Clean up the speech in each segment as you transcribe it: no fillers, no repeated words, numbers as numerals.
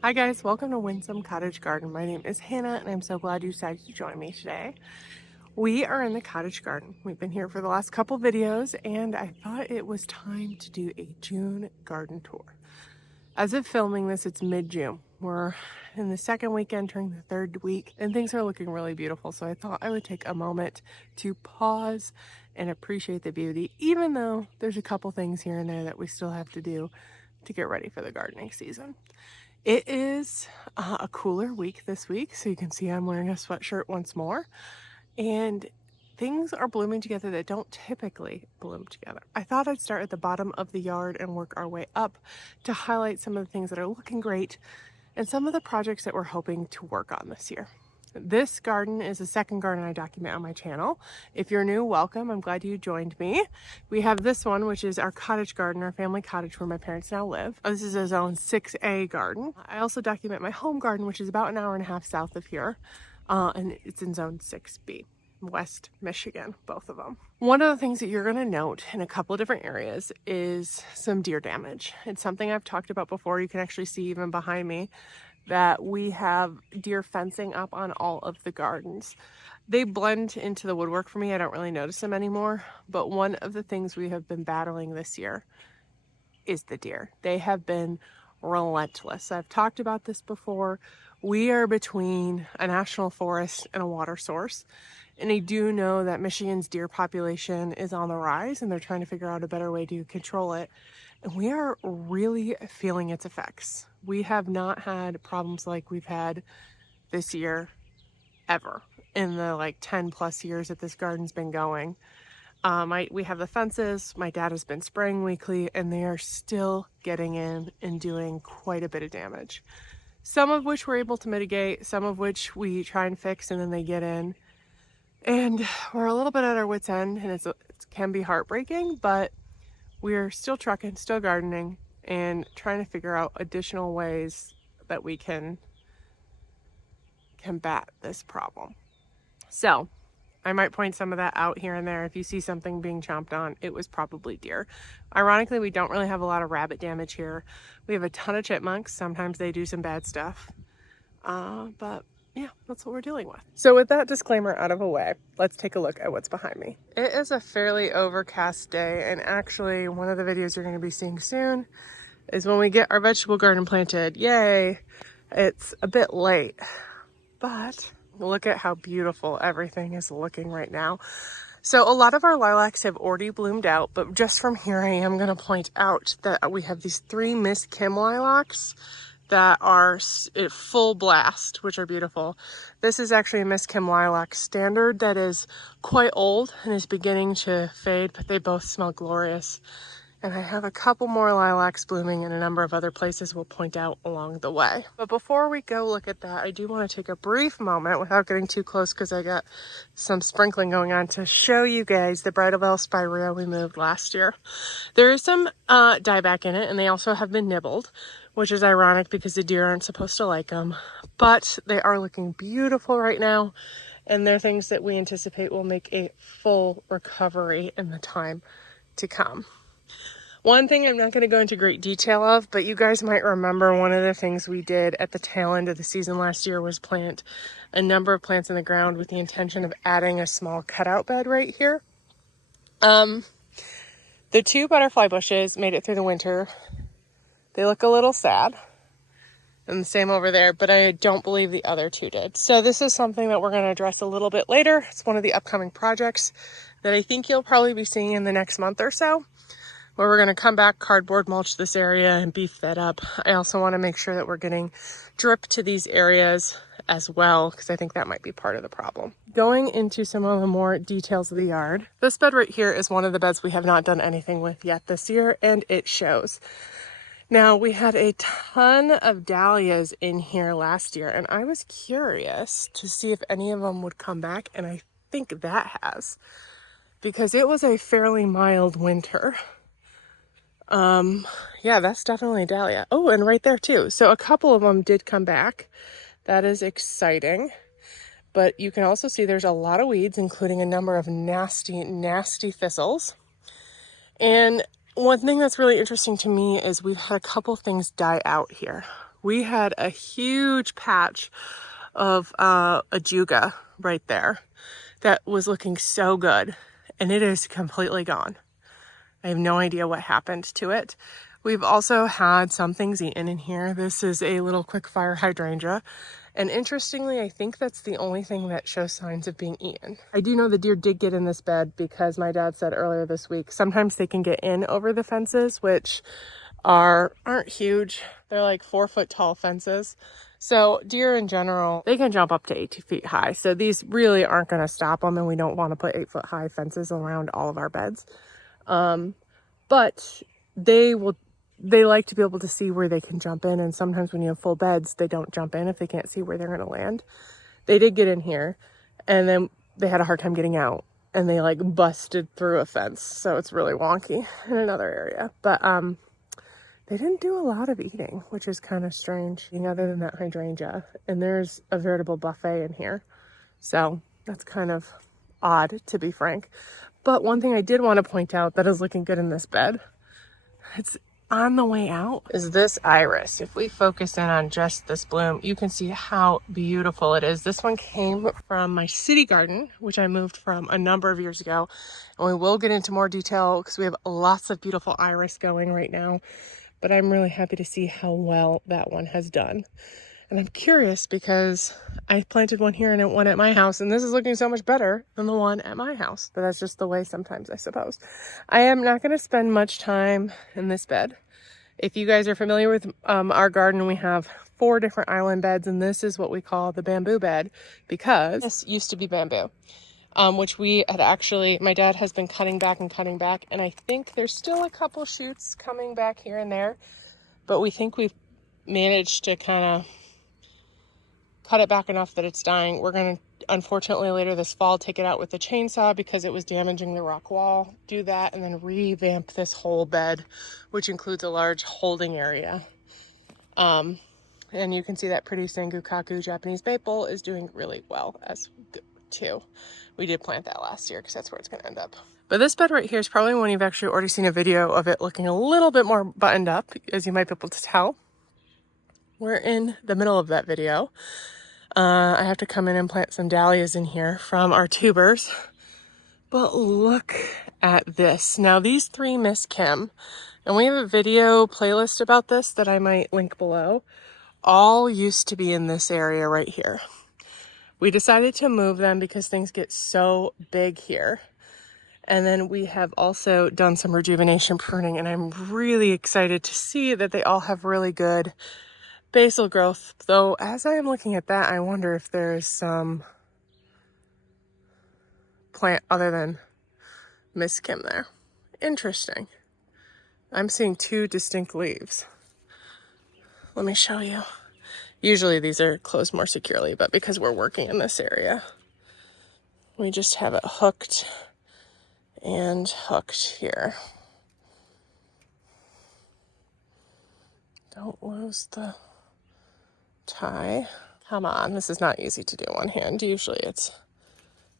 Hi guys, welcome to Windsome Cottage Garden. My name is Hannah and I'm so glad you decided to join me today. We are in the cottage garden. We've been here for the last couple videos and I thought it was time to do a June garden tour. As of filming this, it's mid-June. We're in the second week entering the third week and things are looking really beautiful. So I thought I would take a moment to pause and appreciate the beauty, even though there's a couple things here and there that we still have to do to get ready for the gardening season. It is a cooler week this week, so you can see I'm wearing a sweatshirt once more, and things are blooming together that don't typically bloom together. I thought I'd start at the bottom of the yard and work our way up to highlight some of the things that are looking great and some of the projects that we're hoping to work on this year. This garden is the second garden I document on my channel. If you're new, welcome. I'm glad you joined me. We have this one, which is our cottage garden, our family cottage where my parents now live. This is a zone 6A garden. I also document my home garden, which is about an hour and a half south of here, and it's in zone 6B. West Michigan, both of them. One of the things that you're going to note in a couple of different areas is some deer damage. It's something I've talked about before. You can actually see even behind me that we have deer fencing up on all of the gardens. They blend into the woodwork for me. I don't really notice them anymore. But one of the things we have been battling this year is the deer. They have been relentless. I've talked about this before. We are between a national forest and a water source. And I do know that Michigan's deer population is on the rise and they're trying to figure out a better way to control it. And we are really feeling its effects. We have not had problems like we've had this year ever in the 10 plus years that this garden's been going. We have the fences. My dad has been spraying weekly and they are still getting in and doing quite a bit of damage. Some of which we're able to mitigate, some of which we try and fix and then they get in. And we're a little bit at our wit's end and it can be heartbreaking, but we're still trucking, still gardening, and trying to figure out additional ways that we can combat this problem. So I might point some of that out here and there. If you see something being chomped on, it was probably deer. Ironically, we don't really have a lot of rabbit damage here. We have a ton of chipmunks. Sometimes they do some bad stuff. But yeah, that's what we're dealing with. So with that disclaimer out of the way, let's take a look at what's behind me. It is a fairly overcast day, and actually one of the videos you're going to be seeing soon is when we get our vegetable garden planted. Yay! It's a bit late, but look at how beautiful everything is looking right now. So a lot of our lilacs have already bloomed out, but just from here I am going to point out that we have these 3 Miss Kim lilacs that are at full blast, which are beautiful. This is actually a Miss Kim lilac standard that is quite old and is beginning to fade, but they both smell glorious. And I have a couple more lilacs blooming in a number of other places we'll point out along the way. But before we go look at that, I do want to take a brief moment without getting too close because I got some sprinkling going on to show you guys the Bridal Veil Spirea we moved last year. There is some dieback in it and they also have been nibbled, which is ironic because the deer aren't supposed to like them, but they are looking beautiful right now. And they're things that we anticipate will make a full recovery in the time to come. One thing I'm not going to go into great detail of, but you guys might remember one of the things we did at the tail end of the season last year was plant a number of plants in the ground with the intention of adding a small cutout bed right here. The 2 butterfly bushes made it through the winter. They look a little sad. And the same over there, but I don't believe the other 2 did. So this is something that we're going to address a little bit later. It's one of the upcoming projects that I think you'll probably be seeing in the next month or so, where we're going to come back, cardboard mulch this area and beef that up. I also want to make sure that we're getting drip to these areas as well, because I think that might be part of the problem. Going into some of the more details of the yard, this bed right here is one of the beds we have not done anything with yet this year, and it shows. Now, we had a ton of dahlias in here last year, and I was curious to see if any of them would come back, and I think that has, because it was a fairly mild winter. Yeah, that's definitely a dahlia. Oh, and right there too. So a couple of them did come back. That is exciting. But you can also see there's a lot of weeds, including a number of nasty, nasty thistles. And one thing that's really interesting to me is we've had a couple things die out here. We had a huge patch of ajuga right there that was looking so good, and it is completely gone. I have no idea what happened to it. We've also had some things eaten in here. This is a little quick fire hydrangea. And interestingly, I think that's the only thing that shows signs of being eaten. I do know the deer did get in this bed because my dad said earlier this week, sometimes they can get in over the fences, which aren't huge. They're like 4-foot tall fences. So deer in general, they can jump up to 8 feet high. So these really aren't going to stop them, and we don't want to put 8-foot high fences around all of our beds. But they like to be able to see where they can jump in, and sometimes when you have full beds, they don't jump in if they can't see where they're going to land. They did get in here, and then they had a hard time getting out, and they like busted through a fence, so it's really wonky in another area. But they didn't do a lot of eating, which is kind of strange, other than that hydrangea. And there's a veritable buffet in here, so that's kind of odd, to be frank. But one thing I did want to point out that is looking good in this bed, it's on the way out, is this iris. If we focus in on just this bloom, you can see how beautiful it is. This one came from my city garden, which I moved from a number of years ago. And we will get into more detail because we have lots of beautiful iris going right now. But I'm really happy to see how well that one has done. And I'm curious because I planted one here and one at my house, and this is looking so much better than the one at my house. But that's just the way sometimes, I suppose. I am not going to spend much time in this bed. If you guys are familiar with our garden, we have 4 different island beds, and this is what we call the bamboo bed because this used to be bamboo, which we had actually, my dad has been cutting back, and I think there's still a couple shoots coming back here and there, but we think we've managed to kind of cut it back enough that it's dying. We're going to, unfortunately, later this fall, take it out with a chainsaw because it was damaging the rock wall. Do that and then revamp this whole bed, which includes a large holding area. And you can see that pretty Sengokaku Japanese maple is doing really well as too. We did plant that last year because that's where it's going to end up. But this bed right here is probably one you've actually already seen a video of it looking a little bit more buttoned up, as you might be able to tell. We're in the middle of that video. I have to come in and plant some dahlias in here from our tubers. But look at this. Now these 3 Miss Kim, and we have a video playlist about this that I might link below, all used to be in this area right here. We decided to move them because things get so big here. And then we have also done some rejuvenation pruning, and I'm really excited to see that they all have really good basal growth. Though as I am looking at that, I wonder if there's some plant other than Miss Kim there. Interesting. I'm seeing 2 distinct leaves. Let me show you. Usually these are closed more securely, but because we're working in this area, we just have it hooked and hooked here. Don't lose the tie. Come on, this is not easy to do one hand. Usually it's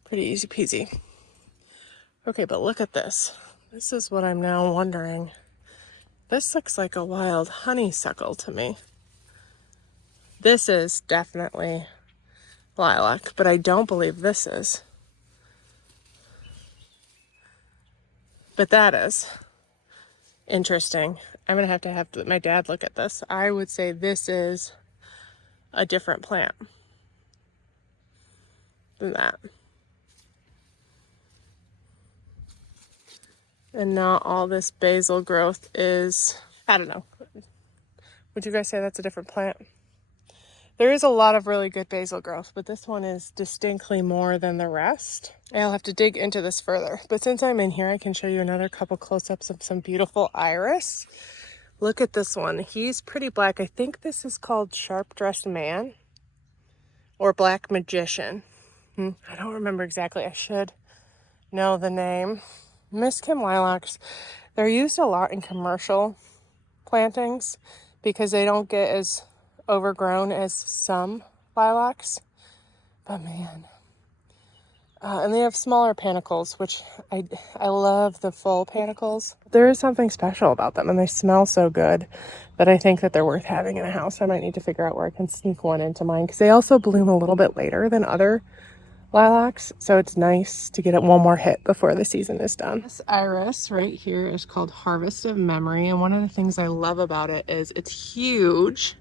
pretty easy peasy. Okay, but look at this. This is what I'm now wondering. This looks like a wild honeysuckle to me. This is definitely lilac, but I don't believe this is. But that is interesting. I'm going to have my dad look at this. I would say this is a different plant than that. And not all this basal growth is, I don't know. Would you guys say that's a different plant? There is a lot of really good basal growth, but this one is distinctly more than the rest. I'll have to dig into this further. But since I'm in here, I can show you another couple close-ups of some beautiful iris. Look at this one. He's pretty black. I think this is called Sharp Dressed Man or Black Magician. I don't remember exactly. I should know the name. Miss Kim lilacs, they're used a lot in commercial plantings because they don't get as overgrown as some lilacs. But man, And they have smaller panicles, which I love the full panicles. There is something special about them, and they smell so good that I think that they're worth having in a house. I might need to figure out where I can sneak one into mine, because they also bloom a little bit later than other lilacs, so it's nice to get it one more hit before the season is done. This iris right here is called Harvest of Memory, and one of the things I love about it is it's huge.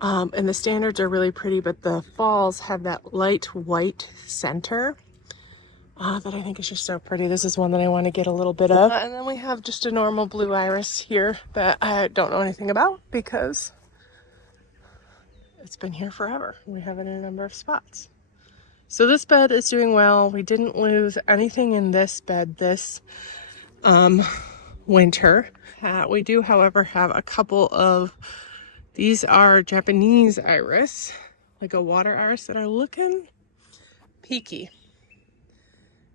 And the standards are really pretty, but the falls have that light white center that I think is just so pretty. This is one that I want to get a little bit of. And then we have just a normal blue iris here that I don't know anything about because it's been here forever. We have it in a number of spots. So this bed is doing well. We didn't lose anything in this bed this winter. We do, however, have a couple of, these are Japanese iris, like a water iris, that are looking peaky.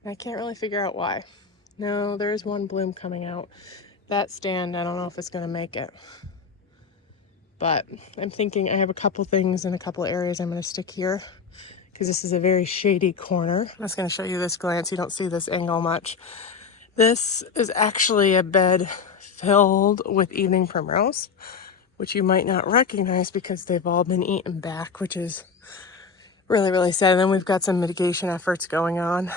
I can't really figure out why. No, there is one bloom coming out. That stand, I don't know if it's going to make it. But I'm thinking I have a couple things in a couple areas I'm going to stick here, because this is a very shady corner. I'm just going to show you this glance. You don't see this angle much. This is actually a bed filled with evening primrose, which you might not recognize because they've all been eaten back, which is really, really sad. And then we've got some mitigation efforts going on.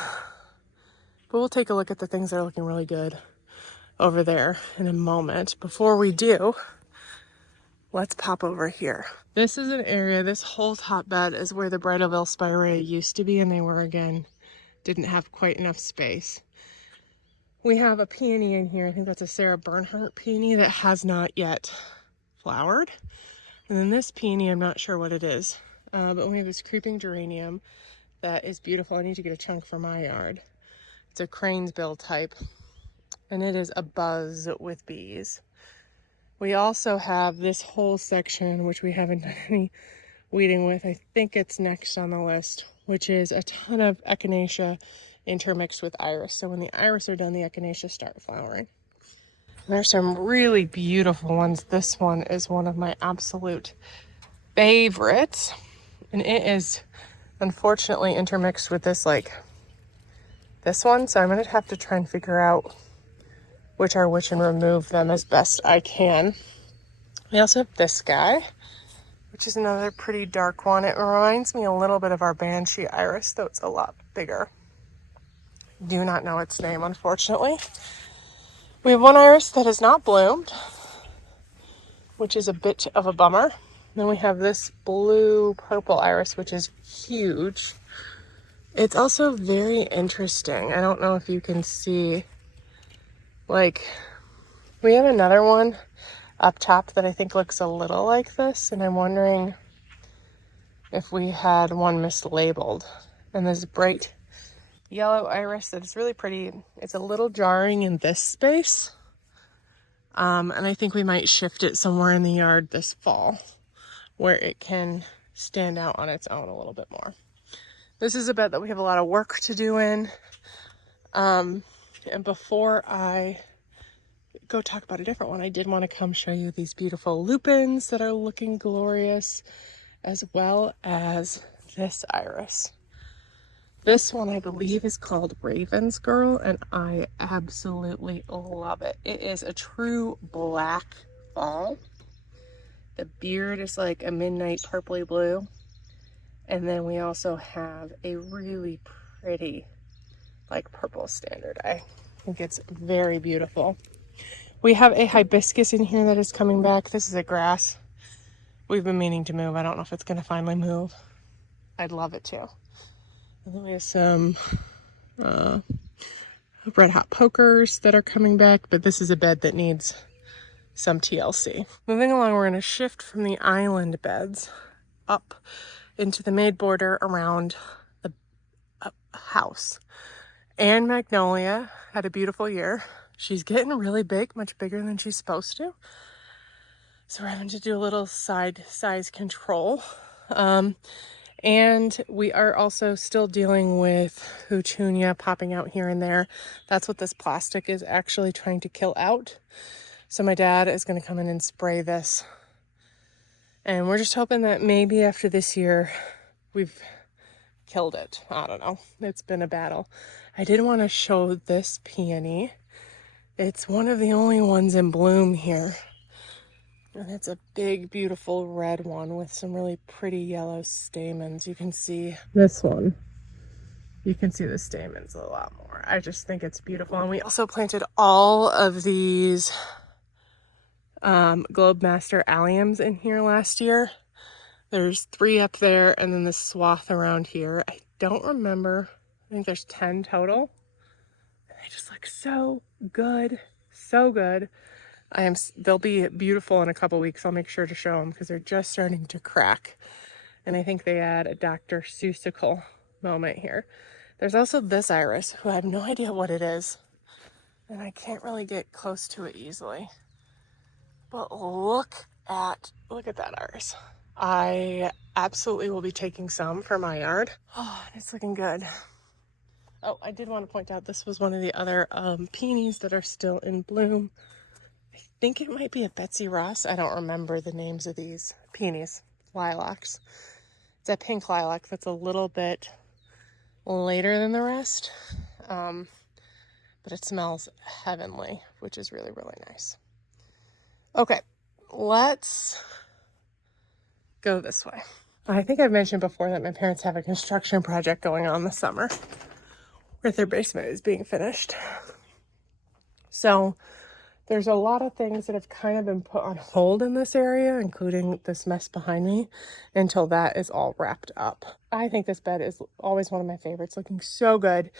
But we'll take a look at the things that are looking really good over there in a moment. Before we do, let's pop over here. This is an area, this whole top bed is where the Bridalveil spirea used to be, and they were, again, didn't have quite enough space. We have a peony in here. I think that's a Sarah Bernhardt peony that has not yet flowered. And then this peony, I'm not sure what it is. But we have this creeping geranium that is beautiful. I need to get a chunk for my yard. It's a crane's bill type, and it is abuzz with bees. We also have this whole section, which we haven't done any weeding with. I think it's next on the list, which is a ton of echinacea intermixed with iris. So when the iris are done, the echinacea start flowering. And there's some really beautiful ones. This one is one of my absolute favorites, and it is unfortunately intermixed with this, like this one. So I'm gonna have to try and figure out which are which and remove them as best I can. We also have this guy, which is another pretty dark one. It reminds me a little bit of our banshee iris, though it's a lot bigger. Do not know its name, unfortunately. We have one iris that has not bloomed, which is a bit of a bummer. Then we have this blue purple iris, which is huge. It's also very interesting. I don't know if you can see, like, we have another one up top that I think looks a little like this, and I'm wondering if we had one mislabeled. And this bright yellow iris that is really pretty. It's a little jarring in this space, and I think we might shift it somewhere in the yard this fall where it can stand out on its own a little bit more. This is a bed that we have a lot of work to do in, and before I go talk about a different one, I did want to come show you these beautiful lupins that are looking glorious, as well as this iris. This one I believe is called Raven's Girl, and I absolutely love it. It is a true black fall. The beard is like a midnight purpley blue. And then we also have a really pretty, like, purple standard. I think it's very beautiful. We have a hibiscus in here that is coming back. This is a grass. We've been meaning to move. I don't know if it's going to finally move. I'd love it to. And then we have some red hot pokers that are coming back, but this is a bed that needs some TLC. Moving along, we're going to shift from the island beds up into the made border around the house. Anne Magnolia had a beautiful year. She's getting really big, much bigger than she's supposed to. So we're having to do a little size control. And we are also still dealing with Houtunia popping out here and there. That's what this plastic is actually trying to kill out. So my dad is going to come in and spray this. And we're just hoping that maybe after this year, we've killed it. I don't know. It's been a battle. I did want to show this peony. It's one of the only ones in bloom here. And it's a big, beautiful red one with some really pretty yellow stamens. You can see this one. You can see the stamens a lot more. I just think it's beautiful. And we also planted all of these Globe Master aliums in here last year. There's 3 up there and then the swath around here. I don't remember. I think there's 10 total. They just look so good. So good. They'll be beautiful in a couple weeks. I'll make sure to show them because they're just starting to crack. And I think they add a Dr. Seussical moment here. There's also this iris, who I have no idea what it is. And I can't really get close to it easily. But look at that iris. I absolutely will be taking some for my yard. Oh, it's looking good. Oh, I did want to point out this was one of the other peonies that are still in bloom. I think it might be a Betsy Ross. I don't remember the names of these peonies. Lilacs. It's a pink lilac that's a little bit later than the rest. But it smells heavenly, which is really, really nice. Okay, let's go this way. I think I've mentioned before that my parents have a construction project going on this summer where their basement is being finished. So there's a lot of things that have kind of been put on hold in this area, including this mess behind me, until that is all wrapped up. I think this bed is always one of my favorites, looking so good,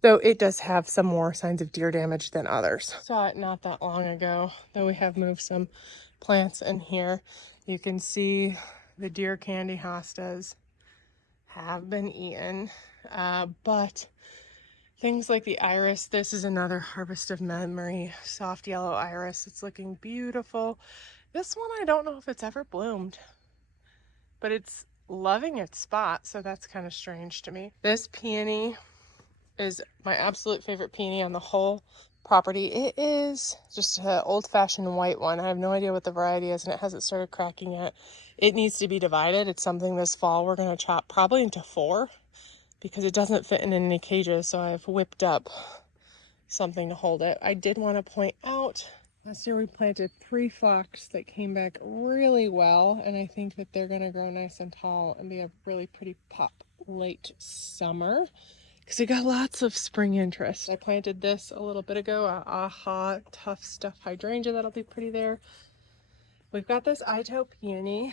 though it does have some more signs of deer damage than others. Saw it not that long ago, though we have moved some plants in here. You can see the deer candy hostas have been eaten, but things like the iris, this is another Harvest of Memory soft yellow iris. It's looking beautiful. This one, I don't know if it's ever bloomed, but it's loving its spot, so that's kind of strange to me. This peony is my absolute favorite peony on the whole property. It is just an old-fashioned white one. I have no idea what the variety is, and it hasn't started cracking yet. It needs to be divided. It's something this fall we're going to chop probably into 4 because it doesn't fit in any cages, so I've whipped up something to hold it. I did want to point out, last year we planted 3 phlox that came back really well, and I think that they're going to grow nice and tall and be a really pretty pop late summer because we got lots of spring interest. I planted this a little bit ago, Aha Tough Stuff hydrangea that'll be pretty there. We've got this Ito peony.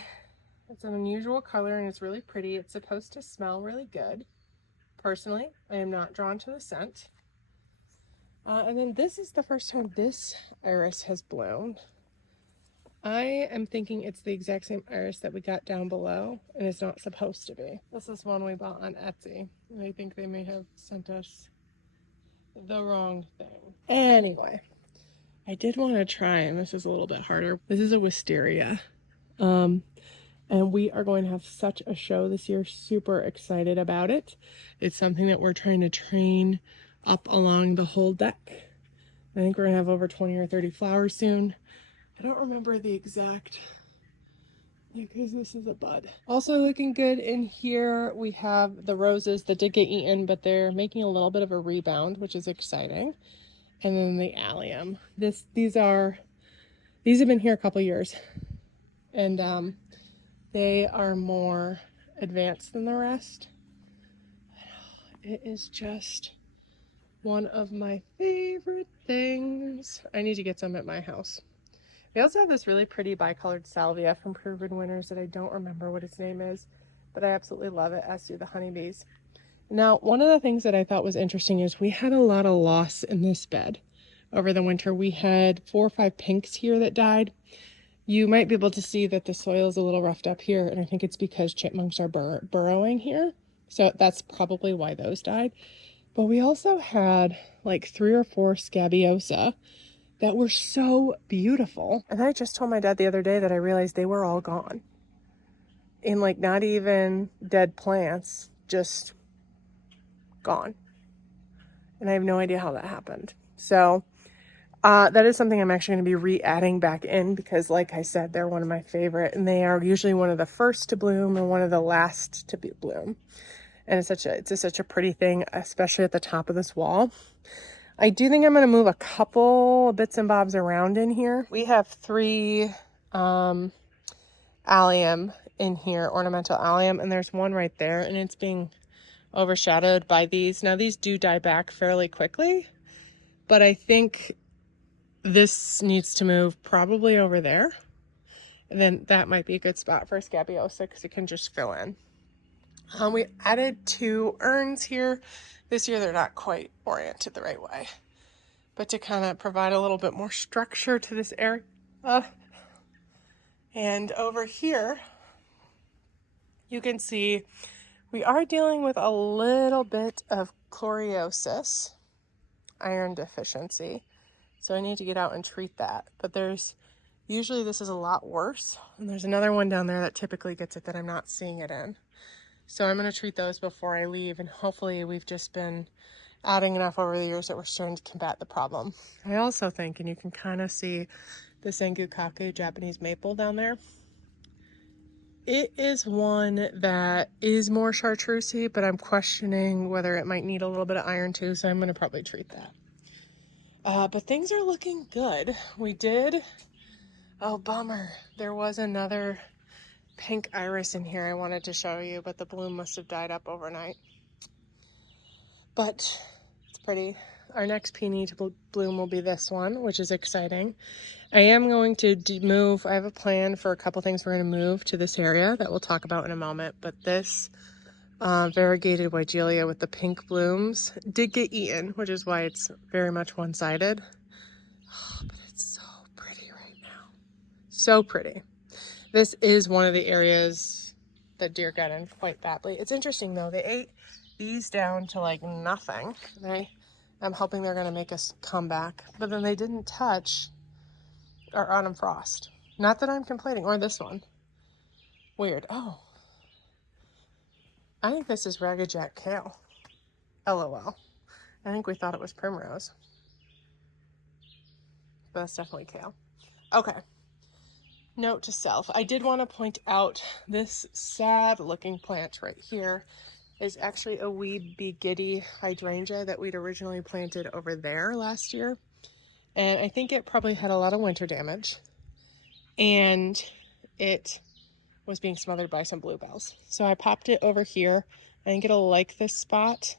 It's an unusual color and it's really pretty. It's supposed to smell really good. Personally, I am not drawn to the scent. And then this is the first time this iris has bloomed. I am thinking it's the exact same iris that we got down below, and it's not supposed to be. This is one we bought on Etsy, and I think they may have sent us the wrong thing. Anyway, I did want to try, and this is a little bit harder. This is a wisteria. And we are going to have such a show this year. Super excited about it. It's something that we're trying to train up along the whole deck. I think we're going to have over 20 or 30 flowers soon. I don't remember the exact, because this is a bud. Also looking good in here, we have the roses that did get eaten, but they're making a little bit of a rebound, which is exciting. And then the allium. These have been here a couple years. And they are more advanced than the rest. It is just one of my favorite things. I need to get some at my house. We also have this really pretty bicolored salvia from Proven Winners that I don't remember what its name is, but I absolutely love it, as do the honeybees. Now, one of the things that I thought was interesting is we had a lot of loss in this bed over the winter. We had 4 or 5 pinks here that died. You might be able to see that the soil is a little roughed up here, and I think it's because chipmunks are burrowing here. So that's probably why those died. But we also had like 3 or 4 scabiosa that were so beautiful. And I just told my dad the other day that I realized they were all gone. In like not even dead plants, just gone. And I have no idea how that happened. So that is something I'm actually going to be re-adding back in because, like I said, they're one of my favorite, and they are usually one of the first to bloom and one of the last to bloom. And it's such a pretty thing, especially at the top of this wall. I do think I'm going to move a couple bits and bobs around in here. We have 3 allium in here, ornamental allium, and there's one right there, and it's being overshadowed by these. Now these do die back fairly quickly, but I think this needs to move probably over there. And then that might be a good spot for Scabiosa because it can just fill in. We added 2 urns here. This year they're not quite oriented the right way, but to kind of provide a little bit more structure to this area. And over here, you can see we are dealing with a little bit of chloriosis, iron deficiency. So I need to get out and treat that. But usually this is a lot worse. And there's another one down there that typically gets it that I'm not seeing it in. So I'm going to treat those before I leave, and hopefully we've just been adding enough over the years that we're starting to combat the problem. I also think, and you can kind of see the Sengukaku Japanese maple down there, it is one that is more chartreusey, but I'm questioning whether it might need a little bit of iron too, so I'm going to probably treat that. But things are looking good. Oh bummer, there was another pink iris in here I wanted to show you, but the bloom must have died up overnight. But it's pretty. Our next peony to bloom will be this one, which is exciting. I am going to move. I have a plan for a couple things we're going to move to this area that we'll talk about in a moment. But this variegated Weigelia with the pink blooms did get eaten, which is why it's very much one-sided. Oh, but it's so pretty right now. So pretty. This is one of the areas that deer got in quite badly. It's interesting though, they ate these down to like nothing. I'm hoping they're gonna make us come back, but then they didn't touch our autumn frost. Not that I'm complaining, or this one. Weird. Oh, I think this is Ragged Jack Kale. LOL. I think we thought it was primrose, but that's definitely kale. Okay. Note to self, I did want to point out this sad looking plant right here is actually a wee be giddy hydrangea that we'd originally planted over there last year. And I think it probably had a lot of winter damage, and it was being smothered by some bluebells. So I popped it over here. I think it'll like this spot.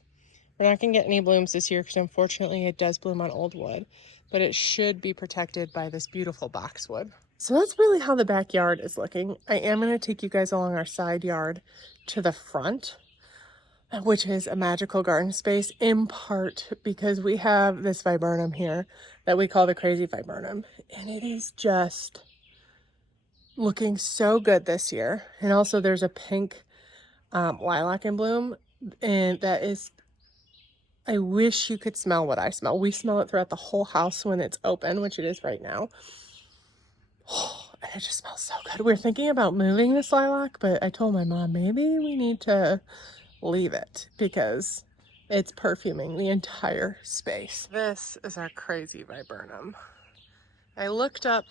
We're not gonna get any blooms this year because unfortunately it does bloom on old wood, but it should be protected by this beautiful boxwood. So that's really how the backyard is looking. I am going to take you guys along our side yard to the front, which is a magical garden space, in part because we have this viburnum here that we call the crazy viburnum. And it is just looking so good this year. And also there's a pink lilac in bloom. And that is, I wish you could smell what I smell. We smell it throughout the whole house when it's open, which it is right now. Oh, it just smells so good. We're thinking about moving this lilac, but I told my mom maybe we need to leave it because it's perfuming the entire space. This is our crazy viburnum. I looked up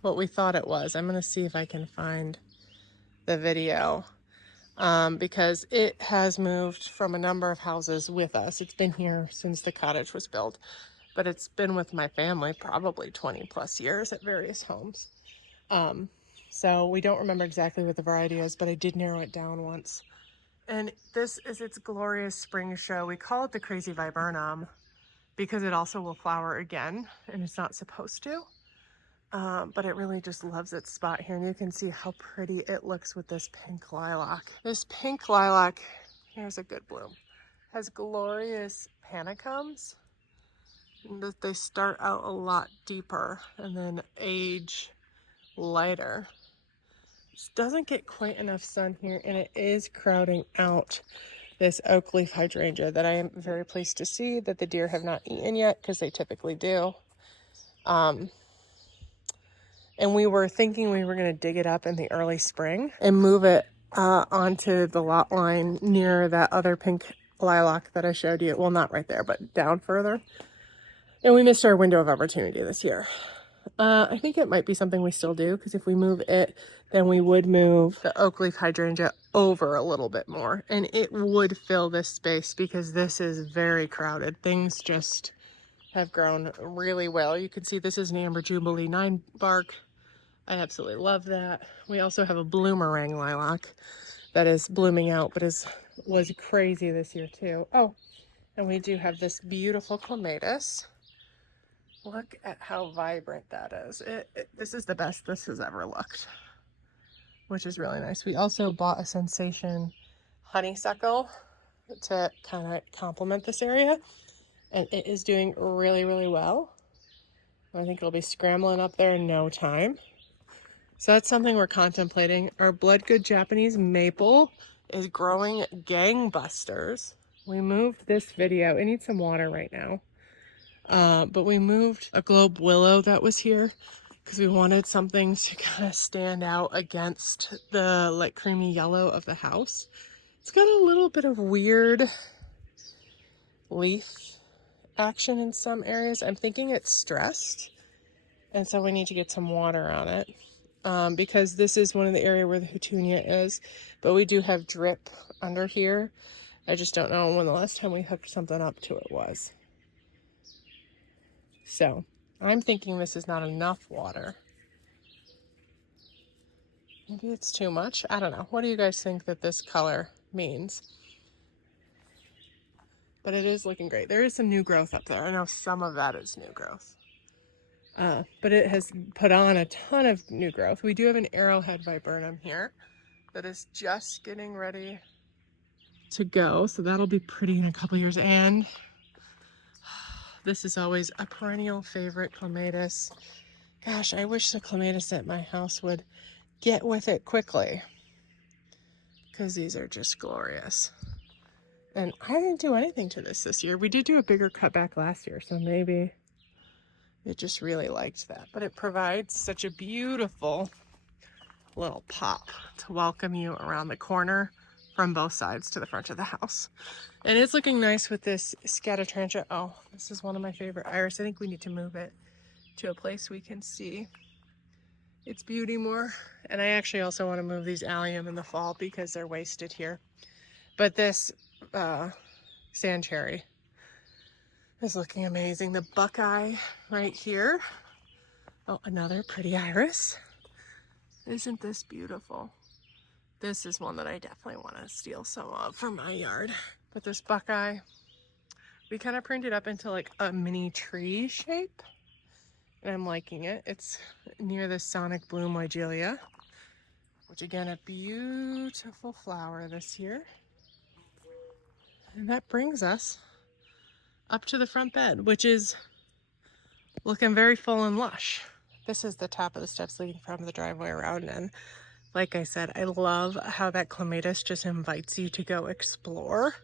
what we thought it was. I'm going to see if I can find the video because it has moved from a number of houses with us. It's been here since the cottage was built, but it's been with my family probably 20 plus years at various homes. So we don't remember exactly what the variety is, but I did narrow it down once. And this is its glorious spring show. We call it the crazy viburnum because it also will flower again, and it's not supposed to. But it really just loves its spot here, and you can see how pretty it looks with this pink lilac. This pink lilac, here's a good bloom, has glorious panicums. They start out a lot deeper and then age lighter. This doesn't get quite enough sun here, and it is crowding out this oak leaf hydrangea that I am very pleased to see that the deer have not eaten yet, because they typically do. And we were thinking we were going to dig it up in the early spring and move it onto the lot line near that other pink lilac that I showed you. Well, not right there, but down further. And we missed our window of opportunity this year. I think it might be something we still do, because if we move it, then we would move the oak leaf hydrangea over a little bit more, and it would fill this space because this is very crowded. Things just have grown really well. You can see this is an Amber Jubilee 9 bark. I absolutely love that. We also have a bloomerang lilac that is blooming out, but was crazy this year too. Oh, and we do have this beautiful clematis. Look at how vibrant that is. This is the best this has ever looked, which is really nice. We also bought a Sensation honeysuckle to kind of complement this area, and it is doing really, really well. I think it'll be scrambling up there in no time. So that's something we're contemplating. Our Bloodgood Japanese maple is growing gangbusters. We moved this video. It needs some water right now. But we moved a globe willow that was here because we wanted something to kind of stand out against the like creamy yellow of the house. It's got a little bit of weird leaf action in some areas. I'm thinking it's stressed, and so we need to get some water on it, because this is one of the areas where the Houtunia is, but we do have drip under here. I just don't know when the last time we hooked something up to it was. So I'm thinking this is not enough water. Maybe it's too much. I don't know. What do you guys think that this color means? But it is looking great. There is some new growth up there. I know some of that is new growth. But it has put on a ton of new growth. We do have an arrowhead viburnum here that is just getting ready to go. So that'll be pretty in a couple years. And this is always a perennial favorite, clematis. Gosh, I wish the clematis at my house would get with it quickly, because these are just glorious. And I didn't do anything to this year. We did do a bigger cutback last year, so maybe it just really liked that. But it provides such a beautiful little pop to welcome you around the corner from both sides to the front of the house. And it's looking nice with this scatotrantia. Oh, this is one of my favorite iris. I think we need to move it to a place we can see its beauty more. And I actually also want to move these allium in the fall because they're wasted here. But this sand cherry is looking amazing. The buckeye right here. Oh, another pretty iris. Isn't this beautiful? This is one that I definitely want to steal some of for my yard. But this buckeye, we kind of pruned it up into like a mini tree shape, and I'm liking it. It's near the Sonic Bloom Wigelia, which again, a beautiful flower this year. And that brings us up to the front bed, which is looking very full and lush. This is the top of the steps leading from the driveway around, and like I said, I love how that clematis just invites you to go explore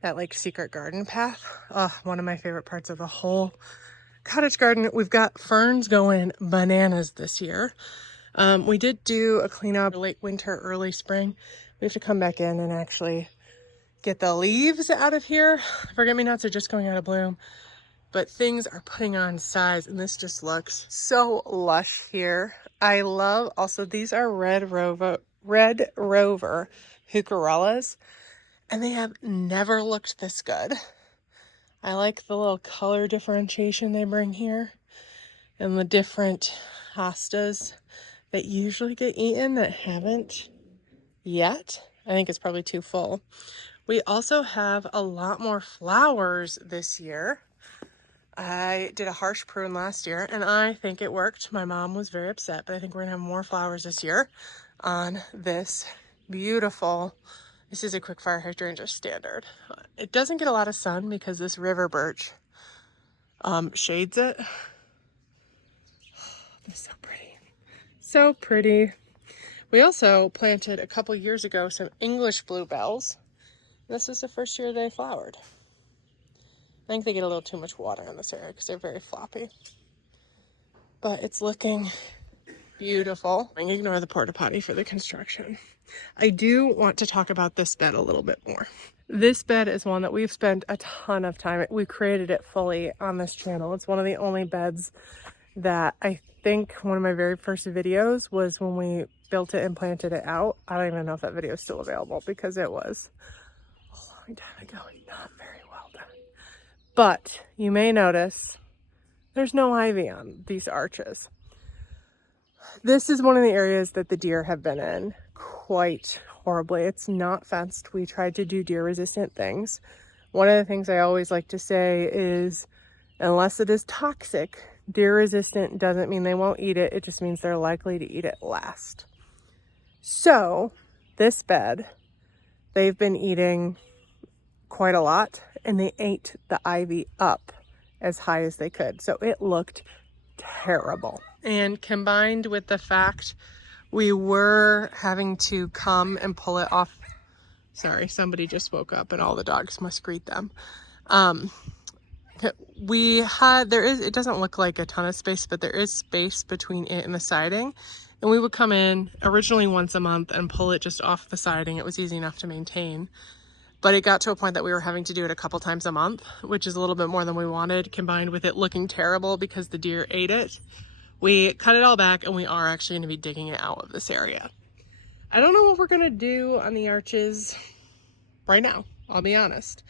that like secret garden path. Oh, one of my favorite parts of the whole cottage garden. We've got ferns going bananas this year. We did do a cleanup late winter, early spring. We have to come back in and actually get the leaves out of here. Forget-me-nots are just going out of bloom, but things are putting on size, and this just looks so lush here. I love also, these are Red Rover heucherellas, and they have never looked this good. I like the little color differentiation they bring here, and the different hostas that usually get eaten that haven't yet. I think it's probably too full. We also have a lot more flowers this year. I did a harsh prune last year, and I think it worked. My mom was very upset, but I think we're gonna have more flowers this year on this beautiful, this is a quickfire hydrangea standard. It doesn't get a lot of sun because this river birch shades it. They're so pretty. So pretty. We also planted a couple years ago some English bluebells. This is the first year they flowered. I think they get a little too much water in this area because they're very floppy. But it's looking beautiful. I ignore the porta potty for the construction. I do want to talk about this bed a little bit more. This bed is one that we've spent a ton of time. We created it fully on this channel. It's one of the only beds that I think one of my very first videos was when we built it and planted it out. I don't even know if that video is still available because it was a long time ago and not very well done. But you may notice there's no ivy on these arches. This is one of the areas that the deer have been in quite horribly. It's not fenced. We tried to do deer resistant things. One of the things I always like to say is, unless it is toxic, deer resistant doesn't mean they won't eat it. It just means they're likely to eat it last. So this bed, they've been eating quite a lot, and they ate the ivy up as high as they could. So it looked terrible. And combined with the fact we were having to come and pull it off. Sorry, somebody just woke up and all the dogs must greet them. It doesn't look like a ton of space, but there is space between it and the siding. And we would come in originally once a month and pull it just off the siding. It was easy enough to maintain. But it got to a point that we were having to do it a couple times a month, which is a little bit more than we wanted, combined with it looking terrible because the deer ate it. We cut it all back, and we are actually going to be digging it out of this area. I don't know what we're going to do on the arches right now, I'll be honest.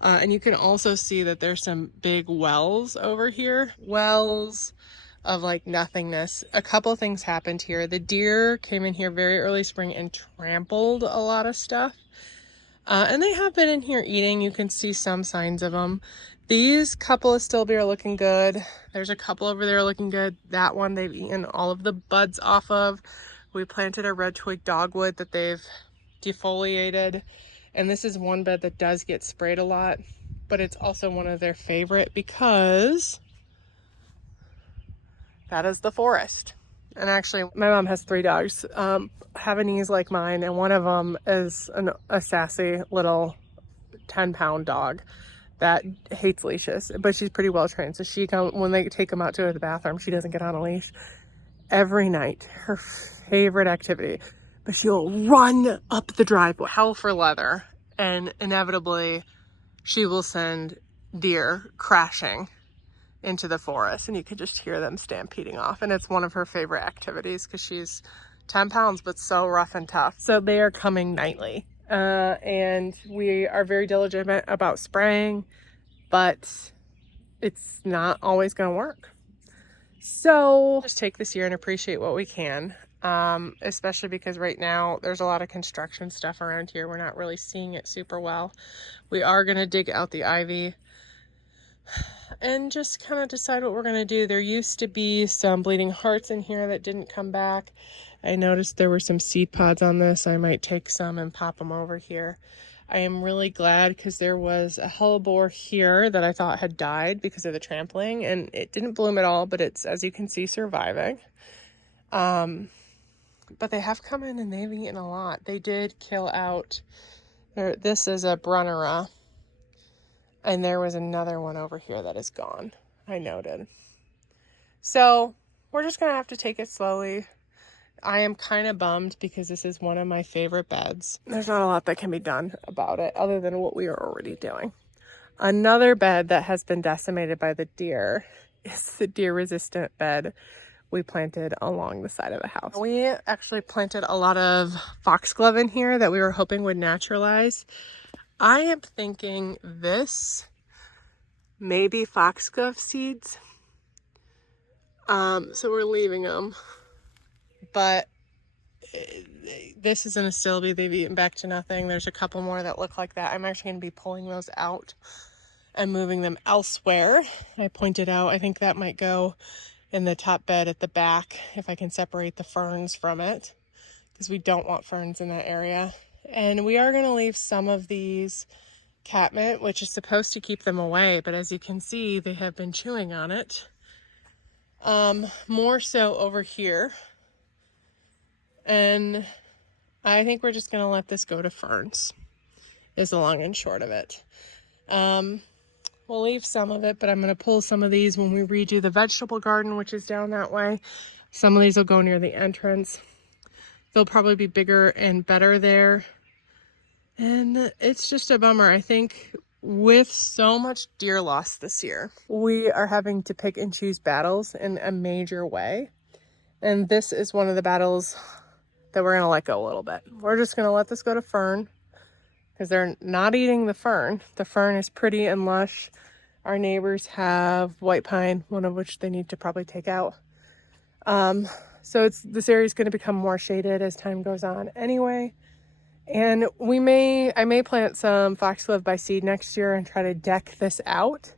And you can also see that there's some big wells over here. Wells of like nothingness. A couple things happened here. The deer came in here very early spring and trampled a lot of stuff. And they have been in here eating. You can see some signs of them. These couple of stilby are looking good. There's a couple over there looking good. That one they've eaten all of the buds off of. We planted a red twig dogwood that they've defoliated. And this is one bed that does get sprayed a lot, but it's also one of their favorite because that is the forest. And actually, my mom has 3 dogs, Havanese like mine, and one of them is a sassy little 10-pound dog that hates leashes, but she's pretty well trained. So when they take them out to the bathroom, she doesn't get on a leash. Every night, her favorite activity, but she'll run up the driveway, hell for leather, and inevitably she will send deer crashing into the forest, and you can just hear them stampeding off. And it's one of her favorite activities because she's 10 pounds, but so rough and tough. So they are coming nightly. And we are very diligent about spraying, but it's not always going to work. So just take this year and appreciate what we can, especially because right now there's a lot of construction stuff around here. We're not really seeing it super well. We are going to dig out the ivy and just kind of decide what we're going to do. There used to be some bleeding hearts in here that didn't come back. I noticed there were some seed pods on this. I might take some and pop them over here. I am really glad because there was a hellebore here that I thought had died because of the trampling, and it didn't bloom at all, but it's, as you can see, surviving. But they have come in and they've eaten a lot. They did kill out, this is a Brunnera, and there was another one over here that is gone, I noted. So we're just gonna have to take it slowly. I am kind of bummed because this is one of my favorite beds. There's not a lot that can be done about it other than what we are already doing. Another bed that has been decimated by the deer is the deer resistant bed we planted along the side of the house. We actually planted a lot of foxglove in here that we were hoping would naturalize. I am thinking this may be foxglove seeds. So we're leaving them. But this isn't a stilby. They've eaten back to nothing. There's a couple more that look like that. I'm actually going to be pulling those out and moving them elsewhere. I pointed out, I think that might go in the top bed at the back if I can separate the ferns from it, because we don't want ferns in that area. And we are going to leave some of these catmint, which is supposed to keep them away, but as you can see, they have been chewing on it. More so over here. And I think we're just going to let this go to ferns, is the long and short of it. We'll leave some of it, but I'm going to pull some of these when we redo the vegetable garden, which is down that way. Some of these will go near the entrance. They'll probably be bigger and better there. And it's just a bummer. I think With so much deer loss this year, we are having to pick and choose battles in a major way. And this is one of the battles that we're going to let go a little bit. We're just going to let this go to fern because they're not eating the fern. The fern is pretty and lush. Our neighbors have white pine, one of which they need to probably take out. So this area is going to become more shaded as time goes on anyway. And I may plant some foxglove by seed next year and try to deck this out.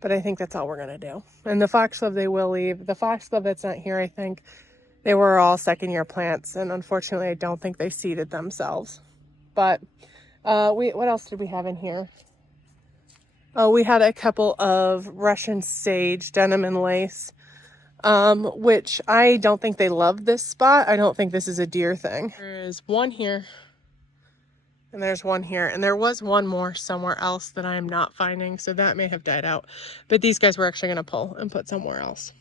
But I think that's all we're going to do. And the foxglove they will leave. The foxglove that's not here, I think they were all second-year plants. And unfortunately, I don't think they seeded themselves. But what else did we have in here? Oh, we had a couple of Russian sage, denim and lace, which I don't think they love this spot. I don't think this is a deer thing. There's one here. And there's one here, and there was one more somewhere else that I am not finding, so that may have died out. But these guys were actually going to pull and put somewhere else.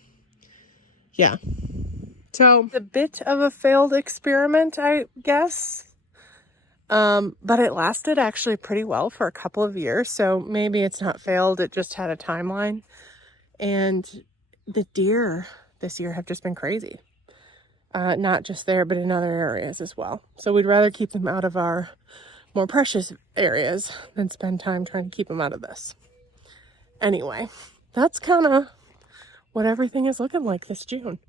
Yeah. So, a bit of a failed experiment, I guess. But it lasted actually pretty well for a couple of years, so maybe it's not failed, it just had a timeline. And the deer this year have just been crazy. Not just there, but in other areas as well. So we'd rather keep them out of our more precious areas than spend time trying to keep them out of this. Anyway, that's kind of what everything is looking like this June.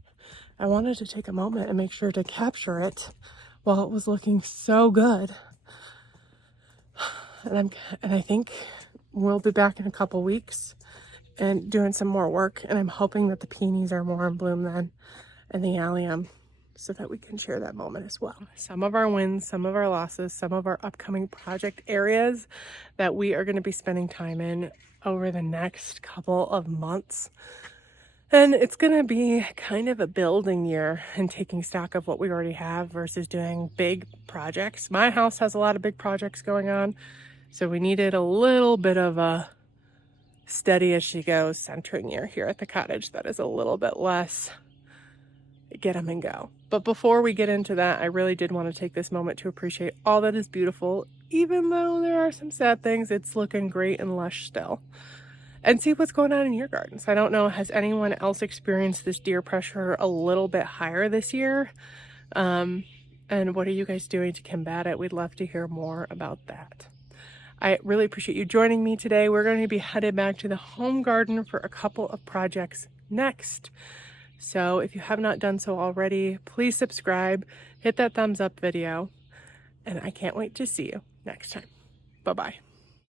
I wanted to take a moment and make sure to capture it while it was looking so good. And I think we'll be back in a couple weeks and doing some more work. And I'm hoping that the peonies are more in bloom then, and the allium, so that we can share that moment as well. Some of our wins, some of our losses, some of our upcoming project areas that we are going to be spending time in over the next couple of months. And it's going to be kind of a building year and taking stock of what we already have versus doing big projects. My house has a lot of big projects going on, so we needed a little bit of a steady as she goes centering year here at the cottage that is a little bit less get them and go. But before we get into that, I really did want to take this moment to appreciate all that is beautiful. Even though there are some sad things, it's looking great and lush still. And see what's going on in your gardens. I don't know, has anyone else experienced this deer pressure a little bit higher this year? And what are you guys doing to combat it? We'd love to hear more about that. I really appreciate you joining me today. We're going to be headed back to the home garden for a couple of projects next. So if you have not done so already, please subscribe, hit that thumbs up video, and I can't wait to see you next time. Bye-bye.